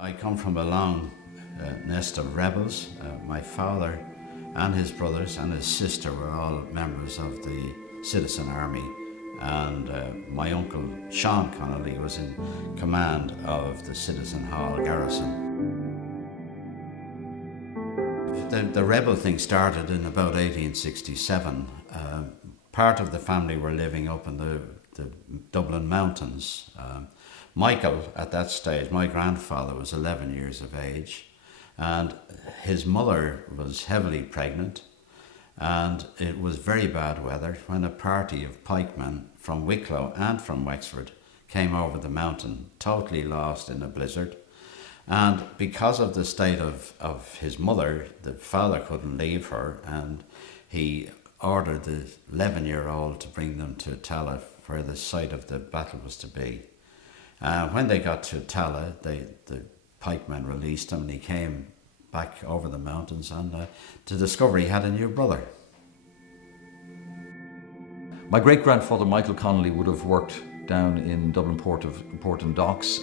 I come from a long nest of rebels. My father and his brothers and his sister were all members of the Citizen Army, and my uncle Sean Connolly was in command of the Citizen Hall garrison. The rebel thing started in about 1867. Part of the family were living up in the Dublin mountains. Michael, at that stage, my grandfather was 11 years of age, and his mother was heavily pregnant, and it was very bad weather when a party of pikemen from Wicklow and from Wexford came over the mountain, totally lost in a blizzard. And because of the state of his mother, the father couldn't leave her, and he ordered the 11-year-old to bring them to Tala, where the site of the battle was to be. When they got to Tala, the pikemen released him, and he came back over the mountains and to discover he had a new brother. My great-grandfather Michael Connolly would have worked down in Dublin Port and Docks.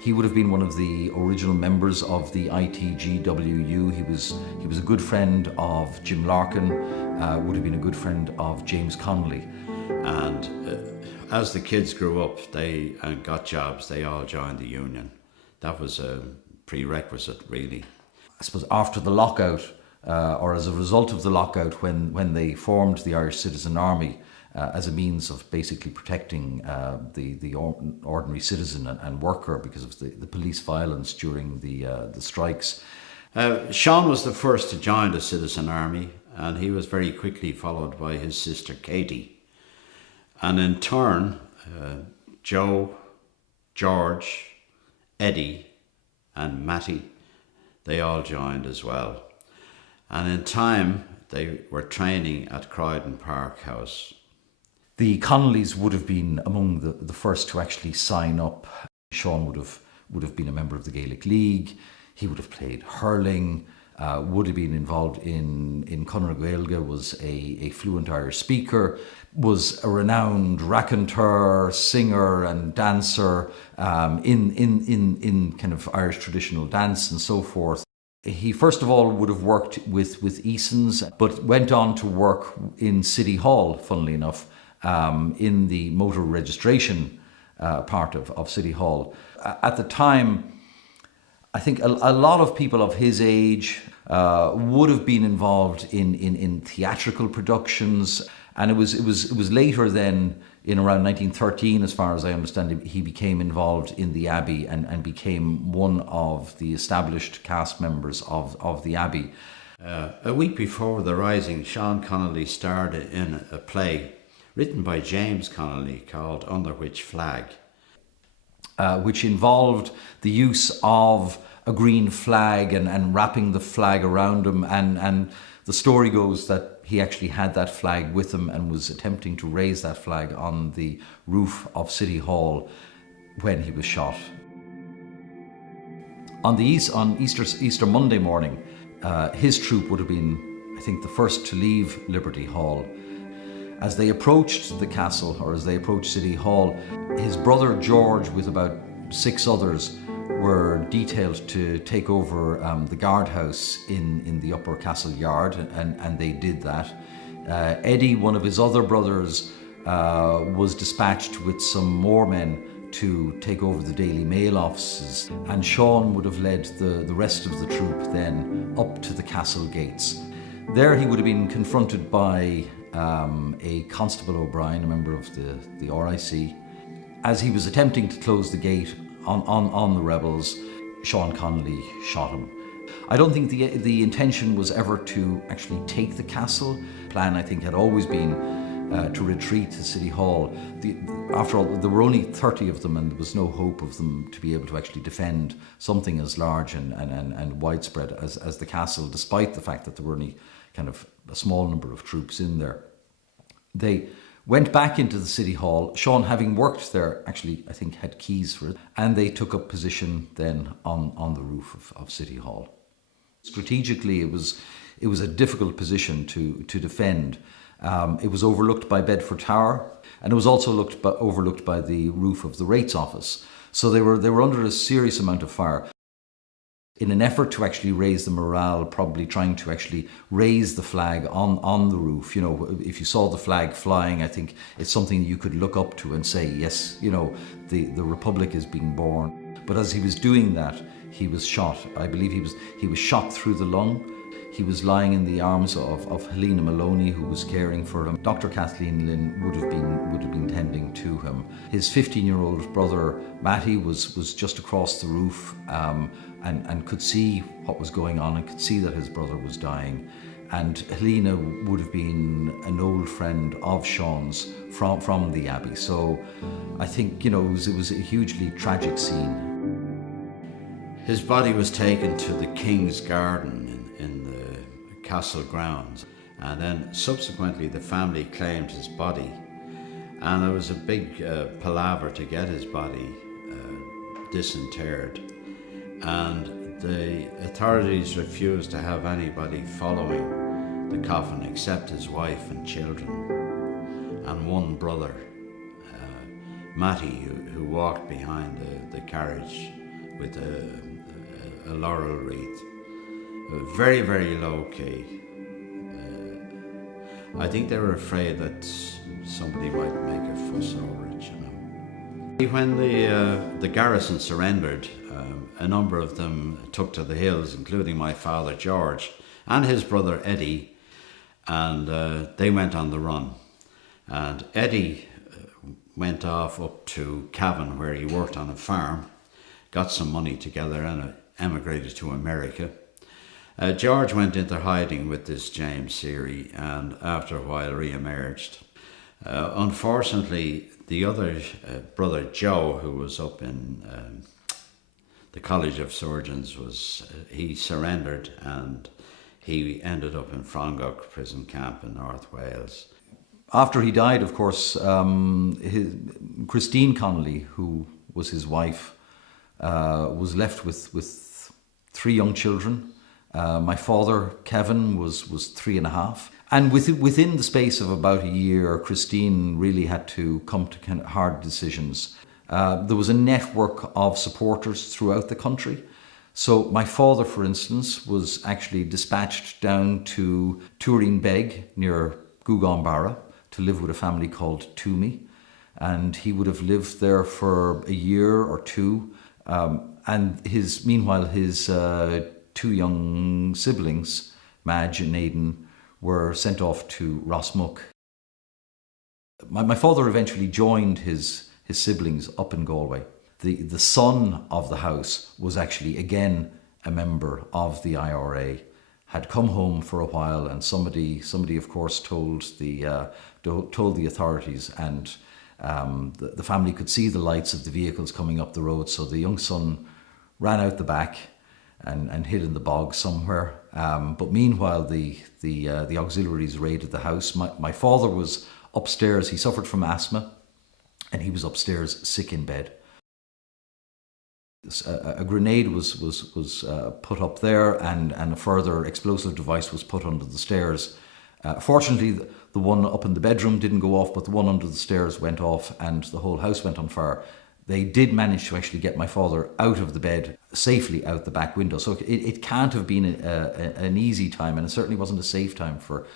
He would have been one of the original members of the ITGWU. He was a good friend of Jim Larkin, would have been a good friend of James Connolly. And as the kids grew up and got jobs, they all joined the union. That was a prerequisite, really. I suppose after the lockout, or as a result of the lockout, when they formed the Irish Citizen Army, as a means of basically protecting the ordinary citizen and worker because of the police violence during the strikes. Sean was the first to join the Citizen Army, and he was very quickly followed by his sister Katie. And in turn, Joe, George, Eddie and Matty, they all joined as well. And in time, they were training at Croydon Park House. The Connollys would have been among the first to actually sign up. Sean would have been a member of the Gaelic League. He would have played hurling, would have been involved in Conor Gaeilge, was a fluent Irish speaker, was a renowned raconteur, singer and dancer in kind of Irish traditional dance and so forth. He first of all would have worked with Eason's, but went on to work in City Hall, funnily enough, in the motor registration part of City Hall. At the time, I think a lot of people of his age would have been involved in theatrical productions, and it was later then, in around 1913, as far as I understand it, he became involved in the Abbey and became one of the established cast members of the Abbey. A week before the Rising, Sean Connolly starred in a play written by James Connolly called Under Which Flag? Which involved the use of a green flag and wrapping the flag around him, and the story goes that he actually had that flag with him and was attempting to raise that flag on the roof of City Hall when he was shot. On Easter Monday morning, his troop would have been, I think, the first to leave Liberty Hall. As they approached the castle, or as they approached City Hall, his brother George, with about 6 others, were detailed to take over the guardhouse in the upper castle yard, and they did that. Eddie, one of his other brothers, was dispatched with some more men to take over the Daily Mail offices, and Sean would have led the rest of the troop then up to the castle gates. There he would have been confronted by a Constable O'Brien, a member of the RIC. As he was attempting to close the gate on the rebels, Sean Connolly shot him. I don't think the intention was ever to actually take the castle. The plan, I think, had always been to retreat to City Hall. After all, there were only 30 of them, and there was no hope of them to be able to actually defend something as large and widespread as the castle, despite the fact that there were only kind of a small number of troops in there. They went back into the City Hall. Sean, having worked there, actually, I think, had keys for it, and they took up position then on the roof of City Hall. Strategically, it was a difficult position to defend. It was overlooked by Bedford Tower, and it was also overlooked by the roof of the Rates Office. So they were under a serious amount of fire. in an effort to actually raise the morale, probably trying to actually raise the flag on the roof. You know, if you saw the flag flying, I think it's something you could look up to and say, yes, you know, the Republic is being born. But as he was doing that, he was shot. I believe he was shot through the lung. He was lying in the arms of Helena Maloney, who was caring for him. Dr. Kathleen Lynn would have been tending to him. His 15-year-old brother Matty was just across the roof and could see what was going on and could see that his brother was dying. And Helena would have been an old friend of Sean's from the Abbey. So I think, you know, it was a hugely tragic scene. His body was taken to the King's Garden in the castle grounds, and then subsequently the family claimed his body, and there was a big palaver to get his body disinterred, and the authorities refused to have anybody following the coffin except his wife and children and one brother, Matty, who walked behind the carriage with a laurel wreath. Very, very low key. I think they were afraid that somebody might make a fuss over it, you know. When the garrison surrendered, a number of them took to the hills, including my father George and his brother Eddie, and they went on the run. And Eddie went off up to Cavan, where he worked on a farm, got some money together and emigrated to America. George went into hiding with this James Seary and after a while re-emerged. Unfortunately, the other brother Joe, who was up in the College of Surgeons, he surrendered and he ended up in Frongok prison camp in North Wales. After he died, of course, Christine Connolly, who was his wife, was left with 3 young children. My father, Kevin, was 3.5. And within the space of about a year, Christine really had to come to kind of hard decisions. There was a network of supporters throughout the country. So my father, for instance, was actually dispatched down to Turin Beg near Gougonbarra to live with a family called Toomey. And he would have lived there for a year or two. And meanwhile, his 2 young siblings, Madge and Aidan, were sent off to Rossmuck. My father eventually joined his siblings up in Galway. The son of the house was actually again a member of the IRA, had come home for a while, and somebody of course told the authorities, and the family could see the lights of the vehicles coming up the road. So the young son ran out the back and hid in the bog somewhere. But meanwhile, the auxiliaries raided the house. My father was upstairs. He suffered from asthma, and he was upstairs sick in bed. A grenade was put up there, and a further explosive device was put under the stairs. Fortunately, the one up in the bedroom didn't go off, but the one under the stairs went off, and the whole house went on fire. They did manage to actually get my father out of the bed safely out the back window. So it can't have been an easy time, and it certainly wasn't a safe time for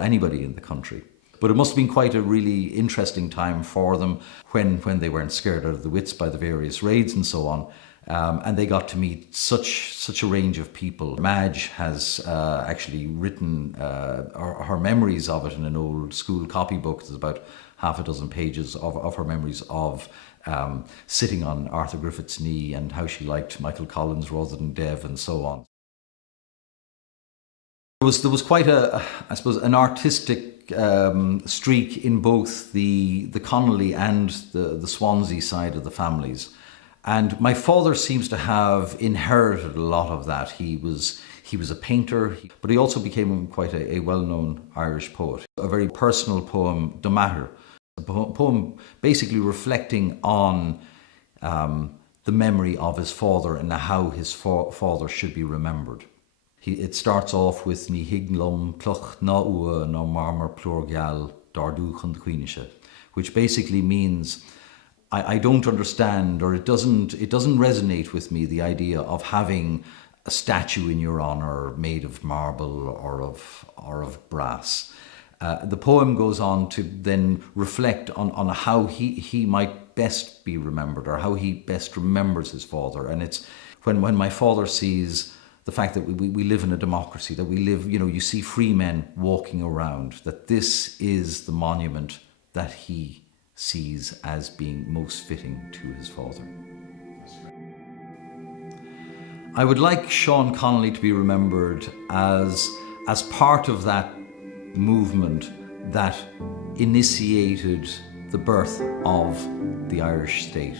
anybody in the country. But it must have been quite a really interesting time for them when they weren't scared out of the wits by the various raids and so on. And they got to meet such a range of people. Madge has actually written her memories of it in an old school copybook. There's about half a dozen pages of her memories of sitting on Arthur Griffith's knee and how she liked Michael Collins rather than Dev and so on. There was quite an artistic streak in both the Connolly and the Swansea side of the families. And my father seems to have inherited a lot of that. He was a painter, but he also became quite a well-known Irish poet. A very personal poem, The Matter, a poem basically reflecting on the memory of his father and how his father should be remembered. It starts off with Ní higlum cluch na ua no marmar plurgal dardu chun cuinishe, which basically means I don't understand, or it doesn't resonate with me, the idea of having a statue in your honour made of marble or of brass. The poem goes on to then reflect on how he might best be remembered, or how he best remembers his father. And it's when my father sees the fact that we live in a democracy, that we live, you see free men walking around, that this is the monument that he sees as being most fitting to his father. I would like Sean Connolly to be remembered as part of that movement that initiated the birth of the Irish state.